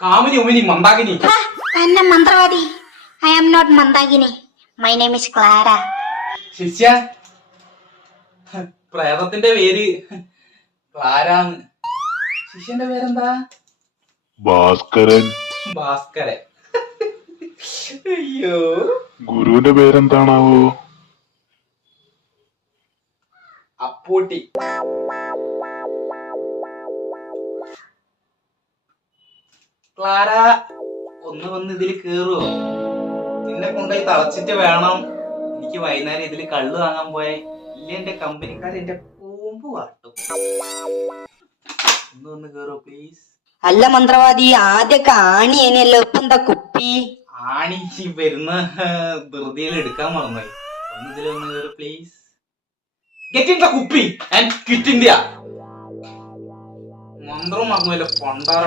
കാമിനി ഉമിനി മന്ദാകിനി. തന്നെ മന്ത്രവാദി. I am not Mandakini. My name is Clara. ശിഷ്യ, പ്രേതത്തിന്റെ പേര് ക്ലാരാന്ന്. ശിഷ്യന്റെ പേരെന്താ? ഭാസ്കരൻ. ഭാസ്കരൻ. അയ്യോ. ഗുരുവിന്റെ പേരെന്താണാവോ? അപ്പൂട്ടി. ക്ലാര, ഒന്ന് വന്ന് ഇതിൽ കേറുവോ? നിന്നെ കൊണ്ടുപോയി തളച്ചിട്ട് വേണം എനിക്ക് വൈകുന്നേരം ഇതിൽ കള്ളു വാങ്ങാൻ പോയെ. ഇല്ല എന്റെ കമ്പനിക്കാർ എന്റെ കൂമ്പ് വാട്ടും. ഒന്ന് വന്ന് കേറുവോ പ്ലീസ്? അല്ല മന്ത്രവാദി, ആദ്യൊക്കെ ആണിയനല്ലോ, ഇപ്പൊ എന്താ കുപ്പി? ആണി വരുന്ന ധൃതിയിൽ എടുക്കാൻ മറന്നുപോയി. ഒന്ന് ഇതിൽ വന്ന് കേറു പ്ലീസ്. ഗെറ്റ് ഇൻ ദ കുപ്പി ആൻഡ് ക്വിറ്റ് ഇന്ത്യ. മന്ത്രം മറന്നുവല്ലോ പണ്ടാറ.